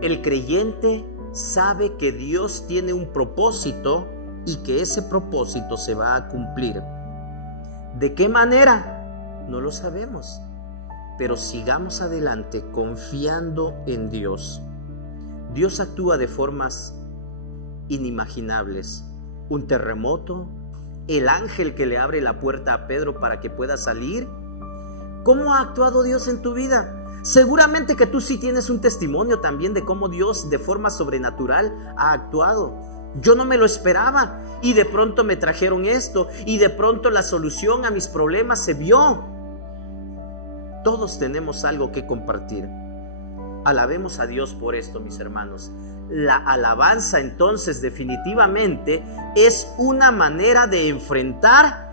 El creyente sabe que Dios tiene un propósito y que ese propósito se va a cumplir. ¿De qué manera? No lo sabemos. Pero sigamos adelante confiando en Dios. Dios actúa de formas inimaginables. Un terremoto, el ángel que le abre la puerta a Pedro para que pueda salir. ¿Cómo ha actuado Dios en tu vida? Seguramente que tú sí tienes un testimonio también de cómo Dios de forma sobrenatural ha actuado. Yo no me lo esperaba y de pronto me trajeron esto y de pronto la solución a mis problemas se vio. Todos tenemos algo que compartir. Alabemos a Dios por esto, mis hermanos. La alabanza entonces definitivamente es una manera de enfrentar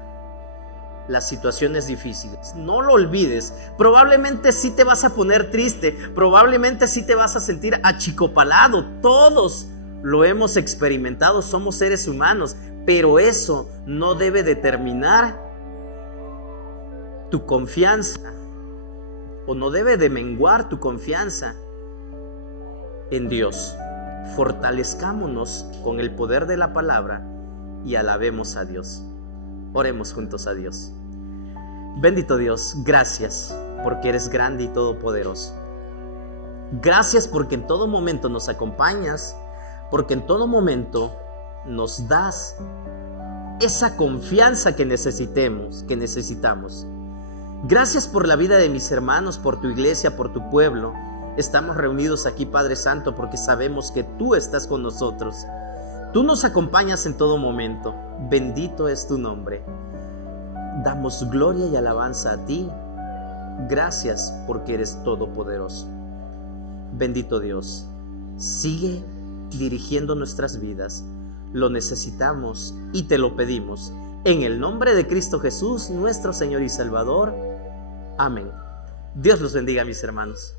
las situaciones difíciles. No lo olvides. Probablemente sí te vas a poner triste, probablemente sí te vas a sentir achicopalado. Todos lo hemos experimentado, somos seres humanos, pero eso no debe determinar tu confianza, o no debe de menguar tu confianza en Dios. Fortalezcámonos con el poder de la palabra y alabemos a Dios. Oremos juntos a Dios. Bendito Dios, gracias porque eres grande y todopoderoso. Gracias porque en todo momento nos acompañas, porque en todo momento nos das esa confianza que necesitamos. Gracias por la vida de mis hermanos, por tu iglesia, por tu pueblo. Estamos reunidos aquí, Padre Santo, porque sabemos que tú estás con nosotros. Tú nos acompañas en todo momento. Bendito es tu nombre. Damos gloria y alabanza a ti. Gracias porque eres todopoderoso. Bendito Dios, sigue dirigiendo nuestras vidas. Lo necesitamos y te lo pedimos. En el nombre de Cristo Jesús, nuestro Señor y Salvador. Amén. Dios los bendiga, mis hermanos.